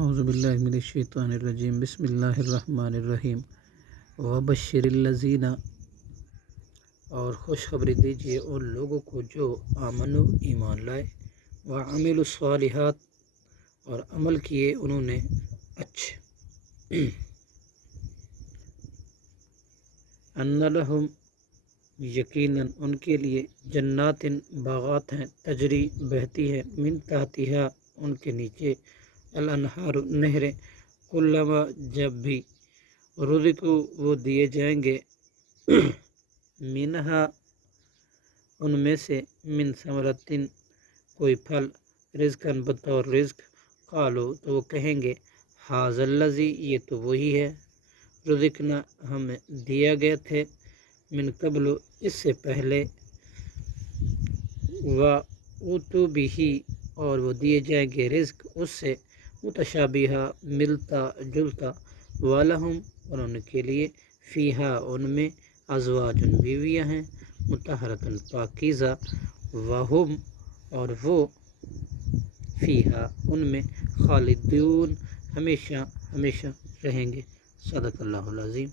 اعوذ باللہ من الشیطان الرجیم بسم اللہ الرحمن الرحیم وبشر الذین، اور خوشخبری دیجیے ان لوگوں کو جو آمنو ایمان لائے، وعملوا الصالحات اور عمل کیے انہوں نے اچھے، ان لہم یقیناً ان کے لیے جنات باغات ہیں، تجری بہتی ہے، من تحتہا ان کے نیچے، الانہار نہریں، کلما جب بھی رزقو وہ دیے جائیں گے، منہا ان میں سے، من ثمرتن کوئی پھل، رزقاً بطور رزق، قالو تو وہ کہیں گے، ھذا الذی یہ تو وہی ہے، رزقنا ہمیں دیا گیا تھے، من قبل اس سے پہلے، وَأُوتُوا بِہِ اور وہ دیے جائیں گے رزق اس سے، متشابہا ملتا جلتا، وَلَہُمْ اور ان کے لیے، فیہا ان میں، ازواج بیویاں ہیں، مطہرۃ پاکیزہ، وَہُمْ اور وہ، فیہا ان میں، خالدون ہمیشہ ہمیشہ رہیں گے۔ صدق اللہ العظیم۔